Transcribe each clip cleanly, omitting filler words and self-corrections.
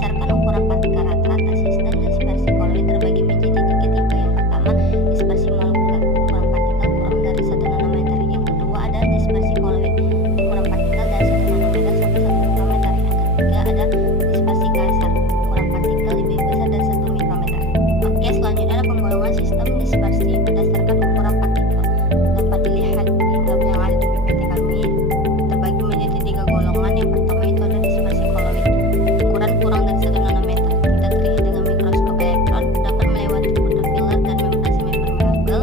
Berdasarkan ukuran partikel rata-rata, sistem dispersi koloid terbagi menjadi tiga tipe. Yang pertama, dispersi molekuler, ukuran partikel kurang dari 1 nanometer. Yang kedua ada dispersi koloid, ukuran partikel dari 1 nanometer sampai 1 mikrometer. Yang ketiga ada dispersi Kaiser, ukuran partikel lebih besar dari 1 mikrometer. Oke, selanjutnya ada penggolongan sistem dispersi berdasarkan ukuran partikel. Dapat dilihat di tabel yang ada di PPT kami, terbagi menjadi tiga golongan. Yang pertama itu ada dispersi koloid, ukuran kurang dari 1 nanometer, tidak terlihat dengan mikroskop elektron, dapat melewati ultraviolet dan membran semipermeabel.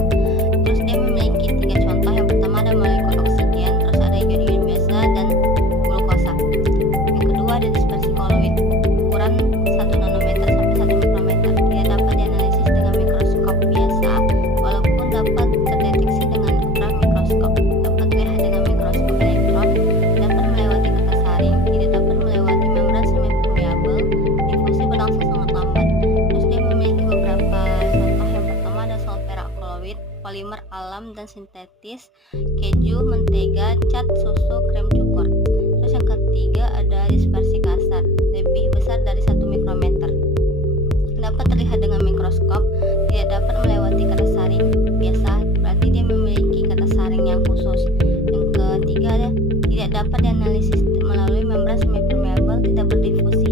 Terus dia memiliki tiga contoh. Yang pertama ada molekul oksigen, terus ada ion-ion biasa dan glukosa. Yang kedua ada dispersi koloid, ukuran 1 nanometer sampai 1 mikrometer, tidak dapat dianalisis dengan mikroskop biasa walaupun dapat terdeteksi dengan ultramikroskop, dapat terlihat dengan mikroskop elektron, dapat melewati kertas saring, tidak dapat melewati membran semipermeabel, difusi berlangsung sangat lambat. Terus dia memiliki beberapa contoh. Yang pertama ada solvera koloid, polimer alam dan sintetis, keju, mentega, cat, susu, krem cukur. Terus yang ketiga ada dispersi kasar, lebih besar dari 1 mikrometer, dapat terlihat dengan mikroskop, tidak dapat melewati kertas saring biasa, berarti dia memiliki kertas saring yang khusus. Yang ketiga ada tidak dapat dianalisis melalui membran semipermeabel, tidak berdifusi.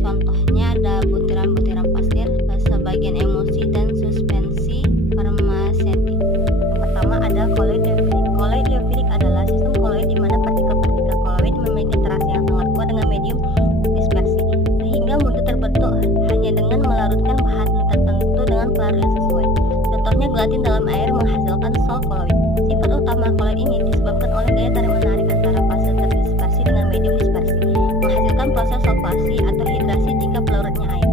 Contohnya ada butiran-butiran pasir, sebagian emulsi dan suspensi farmasetik. Yang pertama ada koloid liofilic. Koloid liofilic adalah sistem koloid di mana partikel-partikel koloid memiliki interaksi yang sangat kuat dengan medium dispersi, sehingga mudah terbentuk hanya dengan melarutkan bahan tertentu dengan pelarut yang sesuai. Contohnya gelatin dalam air menghasilkan sol koloid. Sifat utama koloid ini disebabkan oleh gaya tarik-menarik antara fase terdispersi dengan medium dispersi, menghasilkan proses solvasi atau hidrasi jika pelarutnya air.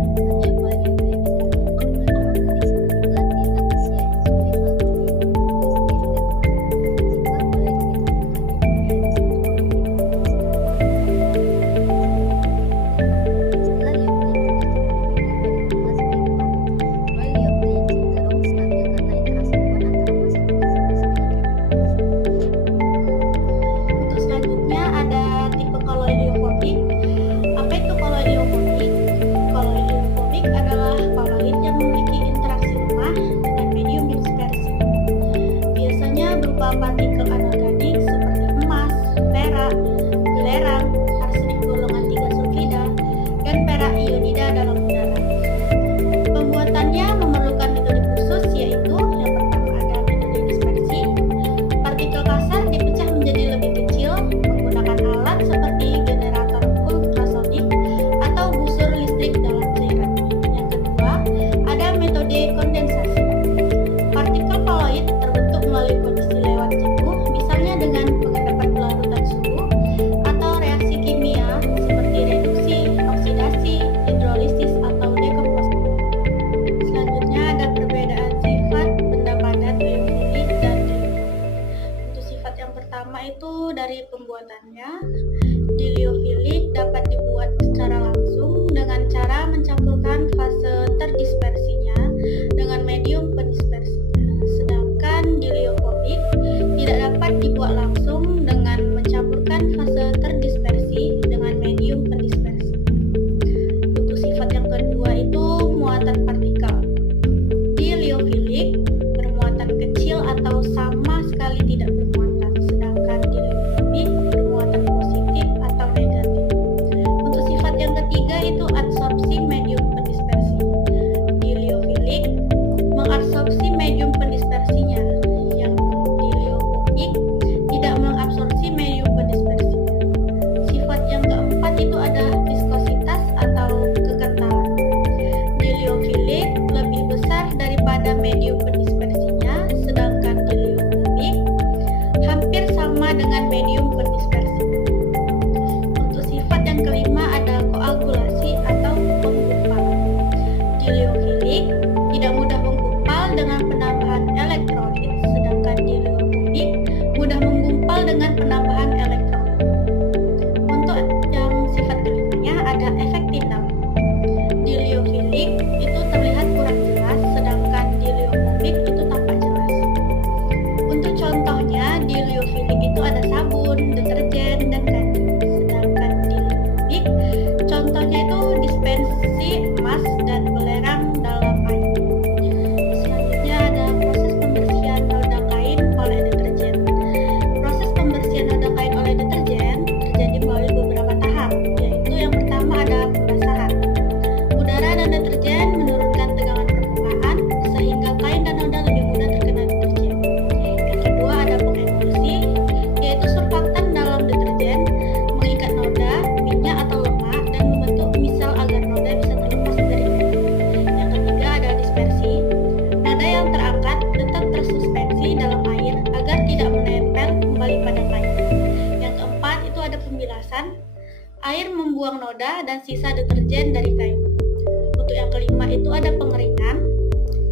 pada pengeringan,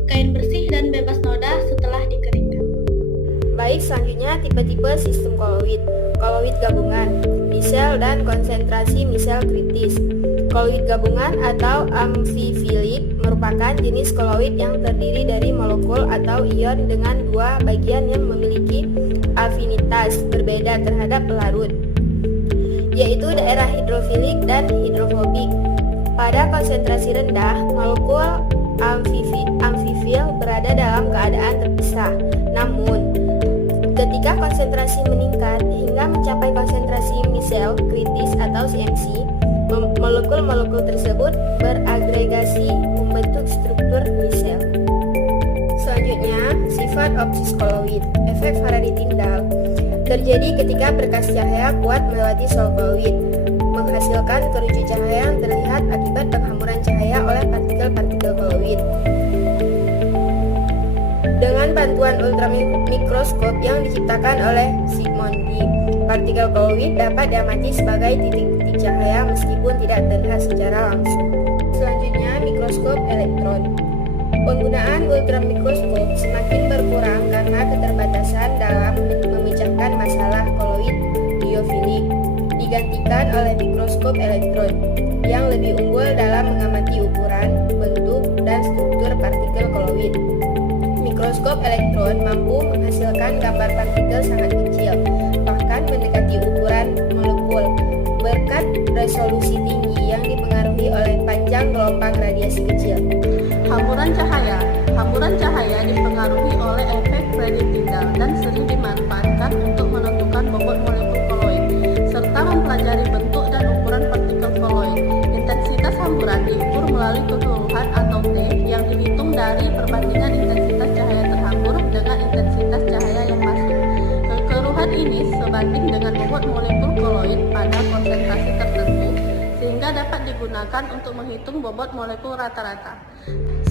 kain bersih dan bebas noda setelah dikeringkan. Baik, selanjutnya tipe-tipe sistem koloid. Koloid gabungan, misel dan konsentrasi misel kritis. Koloid gabungan atau amfifilik merupakan jenis koloid yang terdiri dari molekul atau ion dengan dua bagian yang memiliki afinitas berbeda terhadap pelarut, yaitu daerah hidrofilik dan hidrofobik. Pada konsentrasi rendah, molekul amfifil berada dalam keadaan terpisah. Namun, ketika konsentrasi meningkat hingga mencapai konsentrasi misel kritis atau CMC, molekul-molekul tersebut beragregasi membentuk struktur misel. Selanjutnya, sifat opsis koloid. Efek Faraday Tyndall terjadi ketika berkas cahaya kuat melewati sel koloid, menghasilkan kerucut cahaya yang terlihat akibat penghamuran cahaya oleh partikel-partikel koloid. Dengan bantuan ultramikroskop yang diciptakan oleh Sigmund D, partikel koloid dapat diamati sebagai titik-titik cahaya meskipun tidak terlihat secara langsung. Selanjutnya, mikroskop elektron. Penggunaan ultramikroskop semakin berkurang karena keterbatasan dalam memecahkan masalah koloid biofilik, digantikan oleh mikroskop elektron yang lebih unggul dalam mengamati ukuran, bentuk, dan struktur partikel koloid. Mikroskop elektron mampu menghasilkan gambar partikel sangat kecil, bahkan mendekati ukuran molekul, berkat resolusi tinggi yang dipengaruhi oleh panjang gelombang radiasi kecil. Hamburan cahaya dipengaruhi oleh efek Faraday Tyndall dan sering dimanfaatkan untuk menentukan bobot molekul koloid serta mempelajari bentuk dan ukuran partikel koloid. Intensitas hamburan diukur melalui kekeruhan atau T yang dihitung dari perbandingan intensitas cahaya terhambur dengan intensitas cahaya yang masuk. Kekeruhan ini sebanding dengan bobot molekul koloid pada konsentrasi tertentu, sehingga dapat digunakan untuk menghitung bobot molekul rata-rata.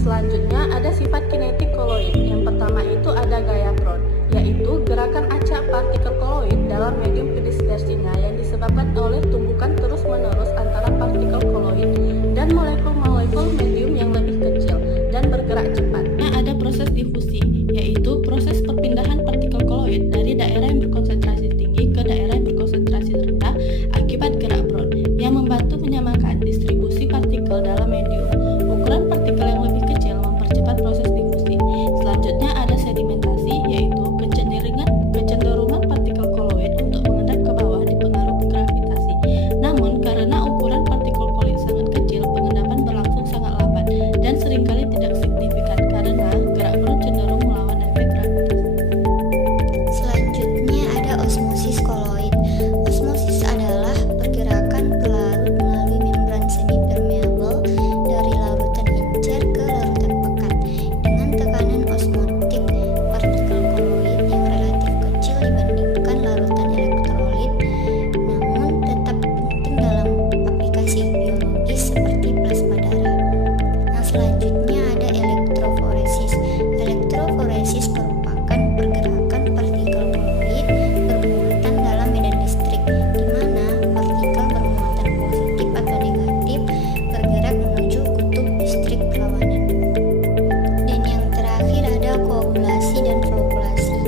Selanjutnya ada sifat kinetik koloid. Yang pertama itu ada gaya Brown, yaitu gerakan acak partikel koloid dalam medium dispersinya yang disebabkan oleh tumbukan terus-menerus antara partikel koloid dan molekul-molekul medium yang lebih kecil dan bergerak cepat. Ada proses difusi, yaitu proses perpindahan partikel koloid dari daerah yang berkonsentrasi tinggi ke daerah yang berkonsentrasi rendah akibat gerak Brown, yang membantu menyamakan distribusi partikel dalam medium. Ukuran partikel yang lebih kecil mempercepat proses difusi. Selanjutnya ada sedimentasi, yaitu kecenderungan partikel koloid untuk mengendap ke bawah dipengaruhi gravitasi. Namun, karena ukuran partikel koloid sangat kecil, pengendapan berlangsung sangat lambat dan seringkali tidak signifikan karena gerak Brown cenderung melawan efek gravitasi. Selanjutnya ada osmosis koloid. Osmosis adalah pergerakan pelarut melalui membran semi-permeabel dari larutan encer ke larutan pekat dengan tekanan osmotik partikel koloid yang relatif kecil dibandingkan larutan elektrolit, namun tetap penting dalam aplikasi biologis seperti plasma darah. Yang selanjutnya ada elektroforesis. Elektroforesis merupakan pergerakan partikel koloid bermuatan dalam medan listrik, di mana partikel bermuatan positif atau negatif bergerak menuju kutub listrik berlawanan. Dan yang terakhir ada koagulasi dan flokkulasi.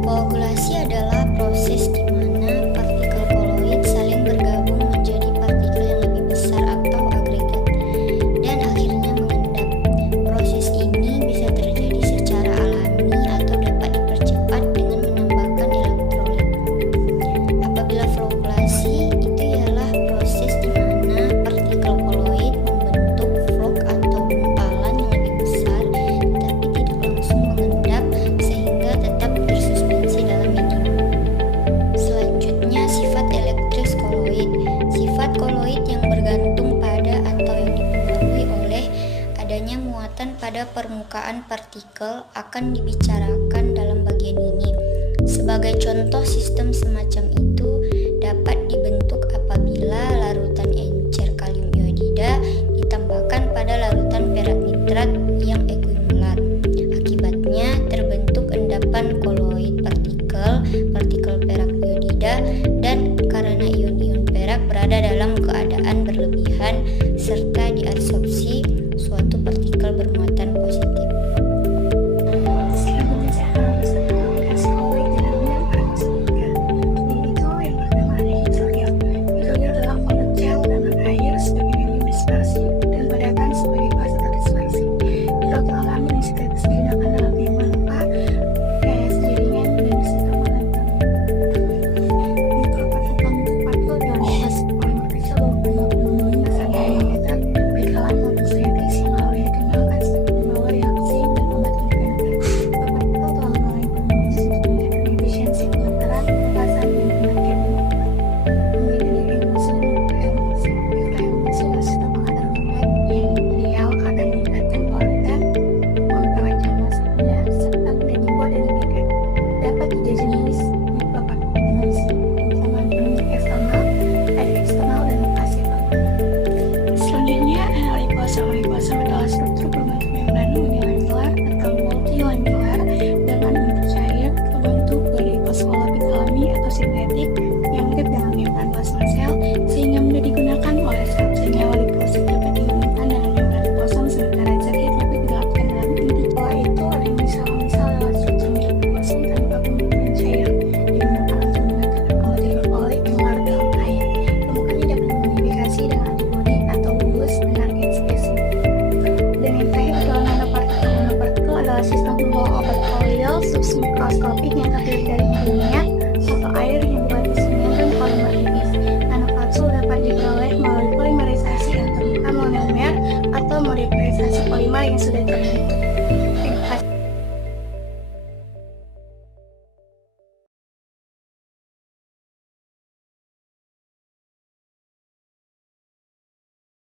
Koagulasi adalah proses di mana partikel koloid saling bergabung menjadi partikel yang lebih besar atau agregat, dan akhirnya mengendap. Proses ini bisa terjadi secara alami atau dapat dipercepat dengan menambahkan elektrolit. Apabila flokkulasi, itu ialah proses di mana partikel koloid membentuk flok atau gumpalan yang lebih besar, tapi tidak langsung mengendap sehingga tetap tersuspensi dalam medium. Selanjutnya, sifat elektris koloid. Sifat koloid yang bergantung pada atau yang dipengaruhi oleh adanya muatan pada permukaan partikel akan dibicarakan dalam bagian ini. Sebagai contoh, sistem semacam itu dapat dibentuk apabila larutan encer kalium iodida ditambahkan pada larutan perak nitrat yang ekuimulat. Akibatnya terbentuk endapan koloid partikel perak iodida, dan karena ion-ion perak berada dalam keadaan berlebihan serta diabsorpsi suatu partikel apa yang sudah diteliti.